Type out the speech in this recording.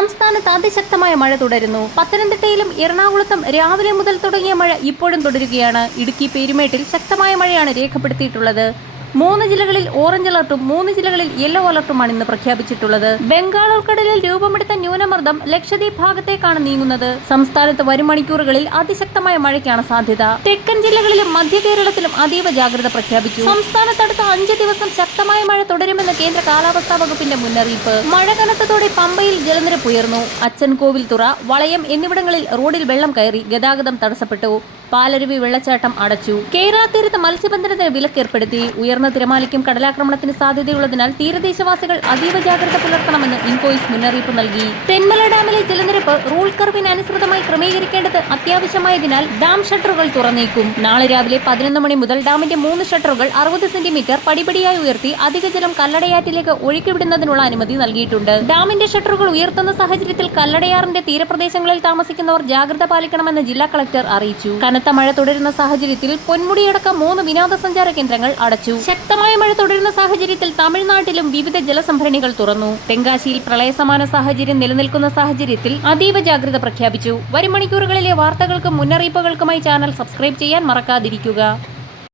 സംസ്ഥാനത്ത് അതിശക്തമായ മഴ തുടരുന്നു. പത്തനംതിട്ടയിലും എറണാകുളത്തും രാവിലെ മുതൽ തുടങ്ങിയ മഴ ഇപ്പോഴും തുടരുകയാണ്. ഇടുക്കി പേരുമേട്ടിൽ ശക്തമായ മഴയാണ് രേഖപ്പെടുത്തിയിട്ടുള്ളത്. 3 ജില്ലകളിൽ ഓറഞ്ച് അലർട്ടും 3 ജില്ലകളിൽ യെല്ലോ അലർട്ടുമാണ് ഇന്ന് പ്രഖ്യാപിച്ചിട്ടുള്ളത്. ബംഗാൾ ഉൾക്കടലിൽ രൂപമെടുത്ത ന്യൂനമർദ്ദം ലക്ഷദ്വീപ് ഭാഗത്തേക്കാണ് നീങ്ങുന്നത്. സംസ്ഥാനത്ത് വരും മണിക്കൂറുകളിൽ അതിശക്തമായ മഴയ്ക്കാണ് സാധ്യത. തെക്കൻ ജില്ലകളിലും മധ്യ കേരളത്തിലും അതീവ ജാഗ്രത പ്രഖ്യാപിച്ചു. സംസ്ഥാനത്ത് അടുത്ത 5 ദിവസം ശക്തമായ മഴ തുടരുമെന്ന് കേന്ദ്ര കാലാവസ്ഥാ വകുപ്പിന്റെ മുന്നറിയിപ്പ്. മഴ കനത്തതോടെ പമ്പയിൽ ജലനിരപ്പ് ഉയർന്നു. അച്ചൻകോവിൽ തുറ, വളയം എന്നിവിടങ്ങളിൽ റോഡിൽ വെള്ളം കയറി ഗതാഗതം തടസ്സപ്പെട്ടു. പാലരുവി വെള്ളച്ചാട്ടം അടച്ചു. കേരള തീരത്ത് മത്സ്യബന്ധനത്തിന് വിലക്കേർപ്പെടുത്തി. ഉയർന്ന തിരമാലയ്ക്കും കടലാക്രമണത്തിന് സാധ്യതയുള്ളതിനാൽ തീരദേശവാസികൾ അതീവ ജാഗ്രത പുലർത്തണമെന്ന് ഇൻകോയ്സ് മുന്നറിയിപ്പ് നൽകി. തെന്മല ഡാമിലെ ജലനിരപ്പ് റൂൾ കർവിന് അനുസൃതമായി ക്രമീകരിക്കേണ്ടത് അത്യാവശ്യമായതിനാൽ ഡാം ഷട്ടറുകൾ തുറന്നേക്കും. നാളെ രാവിലെ 11 മണി മുതൽ ഡാമിന്റെ 3 ഷട്ടറുകൾ 60 സെന്റിമീറ്റർ പടിപടിയായി ഉയർത്തി അധിക ജലം കല്ലടയാറ്റിലേക്ക് ഒഴുക്കിവിടുന്നതിനുള്ള അനുമതി നൽകിയിട്ടുണ്ട്. ഡാമിന്റെ ഷട്ടറുകൾ ഉയർത്തുന്ന സാഹചര്യത്തിൽ കല്ലടയാറിന്റെ തീരപ്രദേശങ്ങളിൽ താമസിക്കുന്നവർ ജാഗ്രത പാലിക്കണമെന്ന് ജില്ലാ കളക്ടർ അറിയിച്ചു. കനത്ത മഴ തുടരുന്ന സാഹചര്യത്തിൽ പൊന്മുടിയടക്കം 3 വിനോദസഞ്ചാര കേന്ദ്രങ്ങൾ അടച്ചു. ശക്തമായ മഴ തുടരുന്ന സാഹചര്യത്തിൽ തമിഴ്നാട്ടിലും വിവിധ ജലസംഭരണികൾ തുറന്നു. തെങ്കാശിയിൽ പ്രളയസമാന സാഹചര്യം നിലനിൽക്കുന്ന സാഹചര്യത്തിൽ അതീവ ജാഗ്രത പ്രഖ്യാപിച്ചു. വരും മണിക്കൂറുകളിലെ വാർത്തകൾക്കും മുന്നറിയിപ്പുകൾക്കുമായി ചാനൽ സബ്സ്ക്രൈബ് ചെയ്യാൻ മറക്കാതിരിക്കുക.